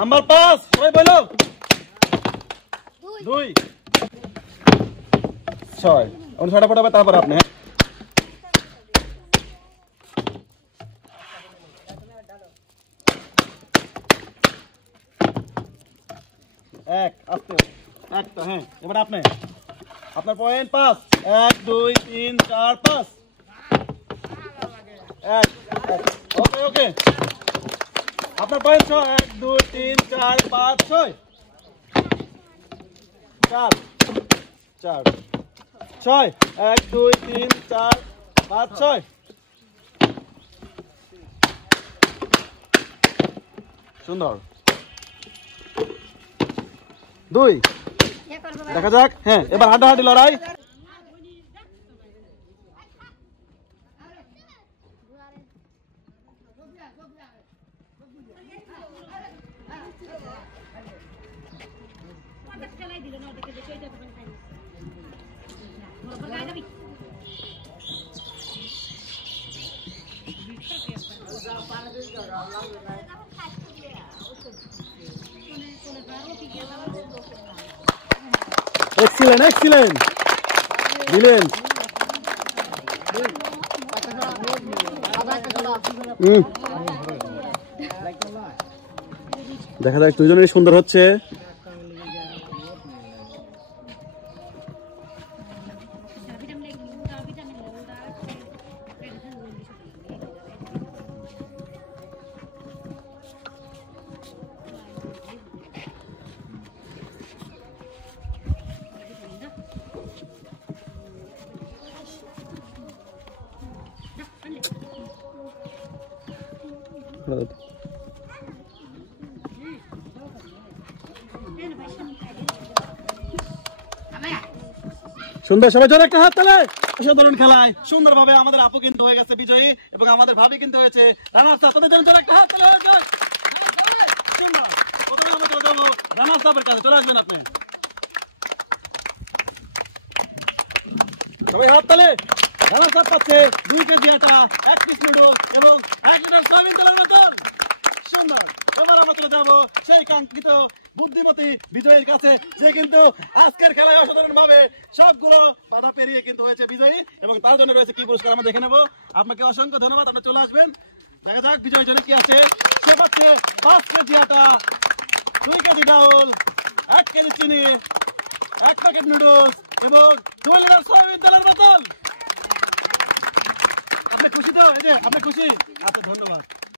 number 5 সবাই বলো 2 6 উনি 6টা পড়াবে তারপর আপনি এক আস্তে একটা হ্যাঁ এবার আপনি আপনার পয়েন্ট 5 1 2 3 4 5 এক ওকে ওকে আপনার পয়েন্ট 6 1 2 3 4 5 6 4 4 6 1 2 3 4 5 6 সুন্দর 2 দেখা যাক হ্যাঁ এবার হাড্ডাহাড্ডি লড়াই এক্সিলেন্ট এক্সিলেন্ট দিলেন দেখা যাক দুজনেরই সুন্দর হচ্ছে সুন্দর সবাই জোরে একটা হাত তালে অসাধারণ খেলায় সুন্দরভাবে আমাদের আপু কিন্তু হয়ে গেছে বিজয়ী এবং আমাদের ভাবি কিন্তু হয়েছে রানার্স আপ তাদের জন্য জোরে একটা হাত তালে হয়ে যায় সুন্দর প্রথমে আমরা চলে যাবো রানার্স আপের কাছে চলে আসবেন আপনি সবাই হাত তালে রানার্স আপ পাচ্ছে 2 কেজি আটা 1 পিস নুডলস এবং 1 লিটার সয়াবিন তেলের বোতল সুন্দর এবার আমরা চলে যাবো সেই কাঙ্ক্ষিত বুদ্ধিমতী বিজয়ীর কাছে যে কিন্তু আজকের খেলায় অসাধারণ ভাবে সবগুলো বাধা পেরিয়ে কিন্তু হয়েছে বিজয়ী এবং তার জন্য রয়েছে কি পুরস্কার আমরা দেখে নেব আপনাকে অসংখ্য ধন্যবাদ আপনি চলে আসবেন দেখা যাক বিজয়ীর জন্য কি আছে সে পাচ্ছে 5 কেজি আটা 2 কেজি ডাউল 1 কেজি চিনি 1 প্যাকেট নুডলস এবং 2 লিটার সয়াবিন তেলের বোতল আপনি খুশি তো এই যে আপনি খুশি আচ্ছা ধন্যবাদ